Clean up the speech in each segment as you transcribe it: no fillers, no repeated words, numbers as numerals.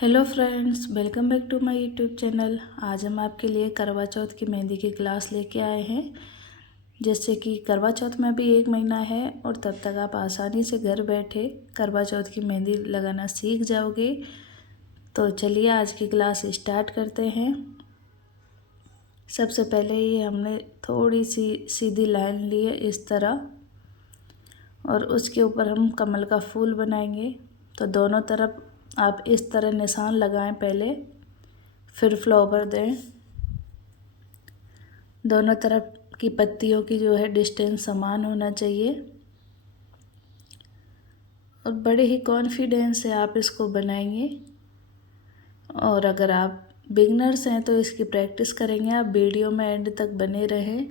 Hello friends, welcome back to my YouTube channel. आज हम आपके लिए करवा चौथ की मेहंदी की क्लास लेके आए हैं। जैसे कि करवा चौथ में भी 1 महीना है और तब तक आप आसानी से घर बैठे करवा चौथ की मेहंदी लगाना सीख जाओगे। तो चलिए आज की क्लास स्टार्ट करते हैं। सबसे पहले ये हमने थोड़ी सी सीधी लाइन ली है इस तरह, और उसके ऊपर हम कमल का फूल बनाएंगे। तो दोनों तरफ आप इस तरह निशान लगाएं पहले, फिर फ्लावर दें। दोनों तरफ की पत्तियों की जो है डिस्टेंस समान होना चाहिए, और बड़े ही कॉन्फिडेंस से आप इसको बनाएंगे। और अगर आप बिगनर्स हैं तो इसकी प्रैक्टिस करेंगे। आप वीडियो में एंड तक बने रहें,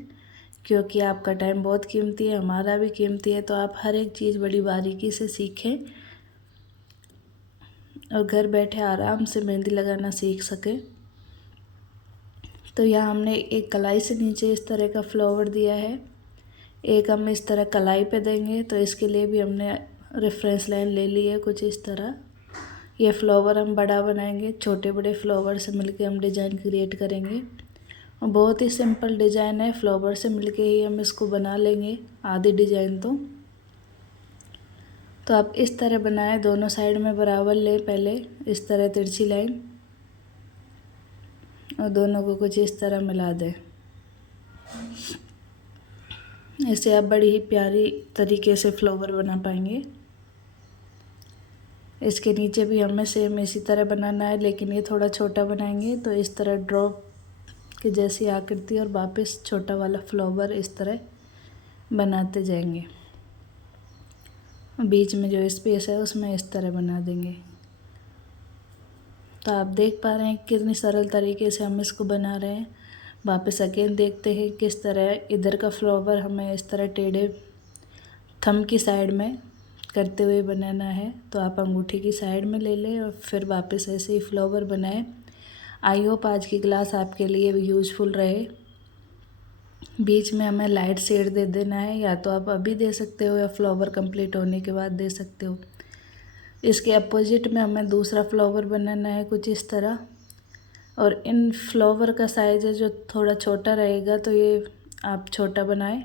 क्योंकि आपका टाइम बहुत कीमती है, हमारा भी कीमती है। तो आप हर एक चीज़ बड़ी बारीकी से सीखें और घर बैठे आराम से मेहंदी लगाना सीख सकें। तो यहाँ हमने एक कलाई से नीचे इस तरह का फ्लावर दिया है, एक हम इस तरह कलाई पे देंगे। तो इसके लिए भी हमने रेफरेंस लाइन ले ली है कुछ इस तरह। ये फ्लावर हम बड़ा बनाएंगे, छोटे बड़े फ्लावर से मिलके हम डिज़ाइन क्रिएट करेंगे। और बहुत ही सिंपल डिज़ाइन है, फ्लावर से मिलके ही हम इसको बना लेंगे आधी डिज़ाइन। तो आप इस तरह बनाएं, दोनों साइड में बराबर लें पहले इस तरह तिरछी लाइन, और दोनों को कुछ इस तरह मिला दें। इससे आप बड़ी ही प्यारी तरीके से फ्लावर बना पाएंगे। इसके नीचे भी हमें सेम इसी तरह बनाना है, लेकिन ये थोड़ा छोटा बनाएंगे। तो इस तरह ड्रॉप की जैसी आकृति और वापस छोटा वाला फ्लावर इस तरह बनाते जाएंगे। बीच में जो स्पेस है उसमें इस तरह बना देंगे। तो आप देख पा रहे हैं कितनी सरल तरीके से हम इसको बना रहे हैं। वापस अगेन देखते हैं किस तरह इधर का फ्लावर हमें इस तरह टेढ़े थंब की साइड में करते हुए बनाना है। तो आप अंगूठी की साइड में ले लें और फिर वापस ऐसे ही फ्लावर बनाएं। आई होप आज की क्लास आपके लिए यूज़फुल रहे। बीच में हमें लाइट शेड दे देना है, या तो आप अभी दे सकते हो या फ्लावर कंप्लीट होने के बाद दे सकते हो। इसके अपोजिट में हमें दूसरा फ्लावर बनाना है कुछ इस तरह, और इन फ्लावर का साइज़ है जो थोड़ा छोटा रहेगा, तो ये आप छोटा बनाएं।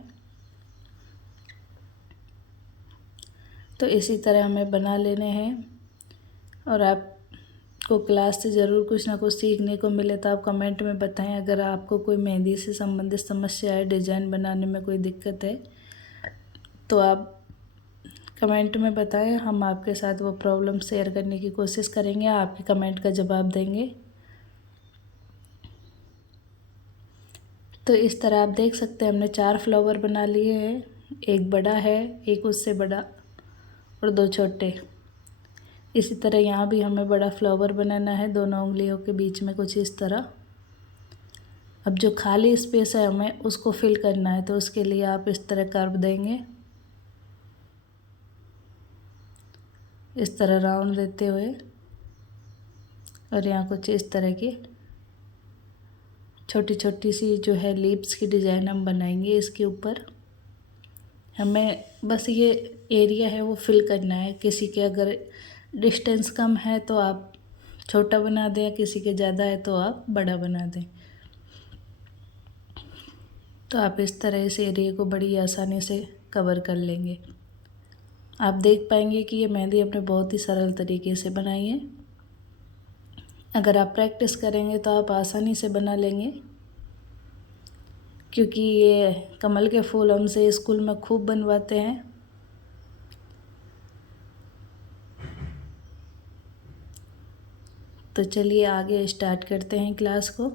तो इसी तरह हमें बना लेने हैं। और आपको क्लास से ज़रूर कुछ ना कुछ सीखने को मिले तो आप कमेंट में बताएं। अगर आपको कोई मेहंदी से संबंधित समस्या है, डिज़ाइन बनाने में कोई दिक्कत है, तो आप कमेंट में बताएं। हम आपके साथ वो प्रॉब्लम शेयर करने की कोशिश करेंगे, आपके कमेंट का जवाब देंगे। तो इस तरह आप देख सकते हैं हमने 4 फ्लावर बना लिए हैं, एक बड़ा है, एक उससे बड़ा और 2 छोटे। इसी तरह यहाँ भी हमें बड़ा फ्लावर बनाना है, दोनों उंगलियों के बीच में कुछ इस तरह। अब जो खाली स्पेस है हमें उसको फिल करना है, तो उसके लिए आप इस तरह कर्व देंगे, इस तरह राउंड देते हुए। और यहाँ कुछ इस तरह की छोटी छोटी सी जो है लीव्स की डिज़ाइन हम बनाएंगे इसके ऊपर। हमें बस ये एरिया है वो फिल करना है। किसी के अगर डिस्टेंस कम है तो आप छोटा बना दें, किसी के ज़्यादा है तो आप बड़ा बना दें। तो आप इस तरह इस एरिया को बड़ी आसानी से कवर कर लेंगे। आप देख पाएंगे कि ये मेहंदी हमने बहुत ही सरल तरीके से बनाई है। अगर आप प्रैक्टिस करेंगे तो आप आसानी से बना लेंगे, क्योंकि ये कमल के फूल हमसे स्कूल में खूब बनवाते हैं। तो चलिए आगे स्टार्ट करते हैं क्लास को।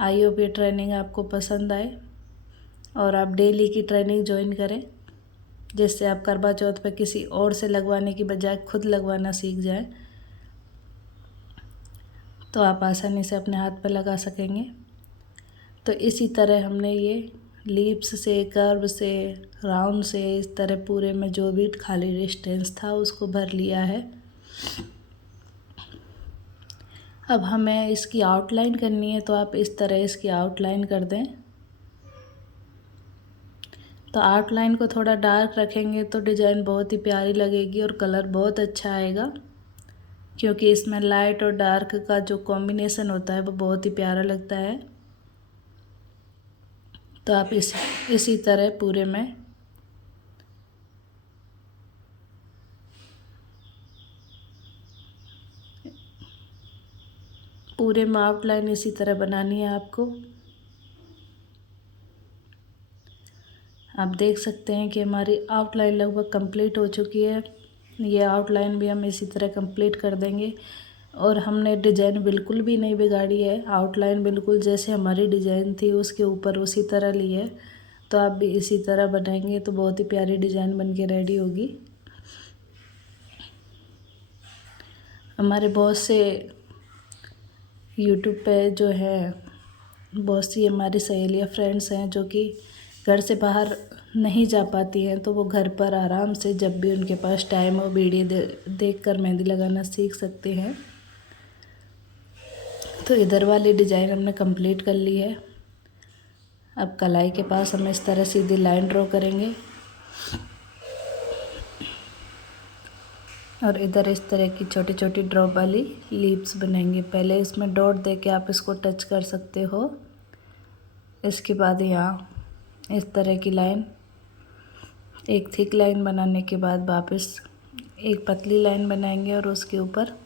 आई होप ये ट्रेनिंग आपको पसंद आए और आप डेली की ट्रेनिंग ज्वाइन करें, जिससे आप करवा चौथ पर किसी और से लगवाने की बजाय खुद लगवाना सीख जाएं। तो आप आसानी से अपने हाथ पर लगा सकेंगे। तो इसी तरह हमने ये लीप्स से, कर्व से, राउंड से, इस तरह पूरे में जो भी खाली डिस्टेंस था उसको भर लिया है। अब हमें इसकी आउटलाइन करनी है, तो आप इस तरह इसकी आउटलाइन कर दें। तो आउटलाइन को थोड़ा डार्क रखेंगे तो डिज़ाइन बहुत ही प्यारी लगेगी और कलर बहुत अच्छा आएगा, क्योंकि इसमें लाइट और डार्क का जो कॉम्बिनेशन होता है वो बहुत ही प्यारा लगता है। तो आप इसी तरह पूरे में आउटलाइन इसी तरह बनानी है आपको। आप देख सकते हैं कि हमारी आउटलाइन लगभग कंप्लीट हो चुकी है। ये आउटलाइन भी हम इसी तरह कंप्लीट कर देंगे। और हमने डिज़ाइन बिल्कुल भी नहीं बिगाड़ी है, आउटलाइन बिल्कुल जैसे हमारी डिज़ाइन थी उसके ऊपर उसी तरह ली है। तो आप भी इसी तरह बनाएंगे तो बहुत ही प्यारी डिज़ाइन बन के रेडी होगी। हमारे बहुत से यूट्यूब पे जो है बहुत सी हमारी सहेलियाँ फ्रेंड्स हैं जो कि घर से बाहर नहीं जा पाती हैं, तो वो घर पर आराम से जब भी उनके पास टाइम हो वीडियो देख कर मेहंदी लगाना सीख सकते हैं। तो इधर वाली डिज़ाइन हमने कंप्लीट कर ली है। अब कलाई के पास हम इस तरह सीधी लाइन ड्रॉ करेंगे और इधर इस तरह की छोटी छोटी ड्रॉप वाली लीव्स बनाएंगे। पहले इसमें डॉट दे के आप इसको टच कर सकते हो। इसके बाद यहाँ इस तरह की लाइन, एक थिक लाइन बनाने के बाद वापस एक पतली लाइन बनाएंगे और उसके ऊपर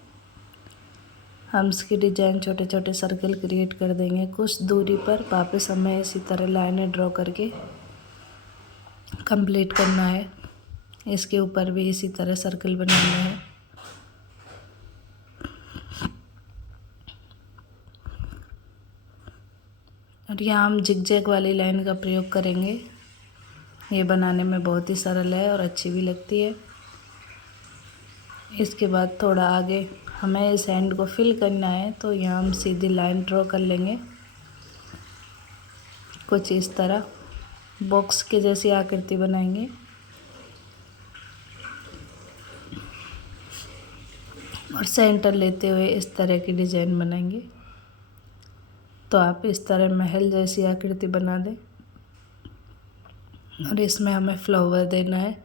हम इसकी डिजाइन छोटे छोटे सर्कल क्रिएट कर देंगे। कुछ दूरी पर वापस हमें इसी तरह लाइनें ड्रॉ करके कंप्लीट करना है। इसके ऊपर भी इसी तरह सर्कल बनाना है। और यहाँ हम जिगजैग वाली लाइन का प्रयोग करेंगे। ये बनाने में बहुत ही सरल है और अच्छी भी लगती है। इसके बाद थोड़ा आगे हमें इस एंड को फिल करना है, तो यहाँ हम सीधी लाइन ड्रॉ कर लेंगे कुछ इस तरह, बॉक्स के जैसी आकृति बनाएंगे। और सेंटर लेते हुए इस तरह की डिज़ाइन बनाएंगे। तो आप इस तरह महल जैसी आकृति बना दें और इसमें हमें फ्लावर देना है।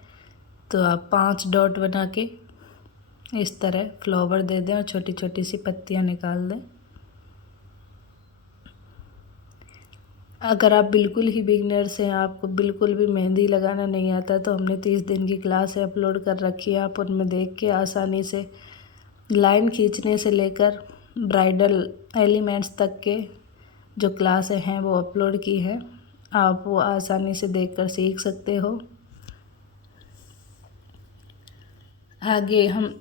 तो आप 5 डॉट बना के इस तरह फ्लावर दे दें और छोटी छोटी सी पत्तियां निकाल दें। अगर आप बिल्कुल ही बिगिनर्स हैं, आपको बिल्कुल भी मेहंदी लगाना नहीं आता, तो हमने 30 दिन की क्लास अपलोड कर रखी है। आप उनमें देख के आसानी से लाइन खींचने से लेकर ब्राइडल एलिमेंट्स तक के जो क्लासें हैं वो अपलोड की है। आप वो आसानी से देखकर सीख सकते हो। आगे हम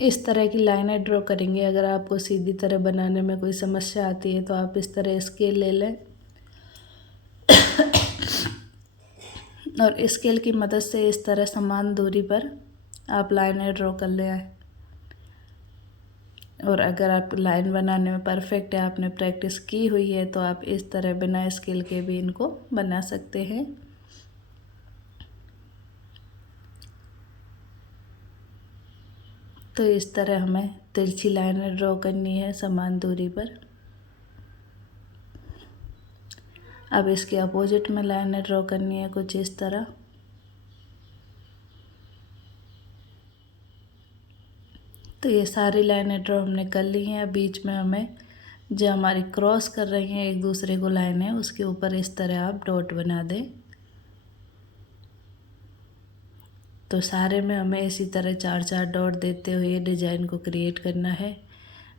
इस तरह की लाइनें ड्रॉ करेंगे। अगर आपको सीधी तरह बनाने में कोई समस्या आती है तो आप इस तरह स्केल ले लें और स्केल की मदद से इस तरह समान दूरी पर आप लाइनें ड्रॉ कर लें। और अगर आप लाइन बनाने में परफेक्ट है, आपने प्रैक्टिस की हुई है, तो आप इस तरह बिना स्केल के भी इनको बना सकते हैं। तो इस तरह हमें तिरछी लाइनें ड्रॉ करनी है समान दूरी पर। अब इसके अपोजिट में लाइनें ड्रॉ करनी है कुछ इस तरह। तो ये सारी लाइनें ड्रॉ हमने कर ली हैं। बीच में हमें जो हमारी क्रॉस कर रही हैं एक दूसरे को लाइनें, उसके ऊपर इस तरह आप डॉट बना दें। तो सारे में हमें इसी तरह 4-4 डॉट देते हुए डिज़ाइन को क्रिएट करना है।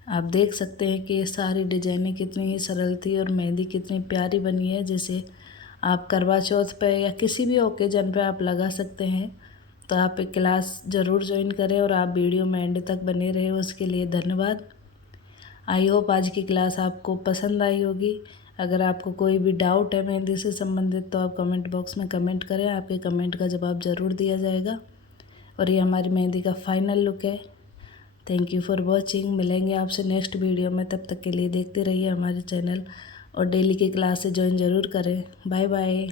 आप देख सकते हैं कि ये सारी डिज़ाइनें कितनी ही सरल थी और मेहंदी कितनी प्यारी बनी है। जैसे आप करवा चौथ पे या किसी भी ओकेजन पे आप लगा सकते हैं। तो आप एक क्लास ज़रूर ज्वाइन करें और आप वीडियो में एंड तक बने रहे, उसके लिए धन्यवाद। आई होप आज की क्लास आपको पसंद आई होगी। अगर आपको कोई भी डाउट है मेहंदी से संबंधित तो आप कमेंट बॉक्स में कमेंट करें, आपके कमेंट का जवाब ज़रूर दिया जाएगा। और ये हमारी मेहंदी का फाइनल लुक है। Thank you for watching. मिलेंगे आपसे नेक्स्ट वीडियो में, तब तक के लिए देखते रहिए हमारे चैनल और डेली की क्लास से ज्वाइन ज़रूर करें। Bye bye.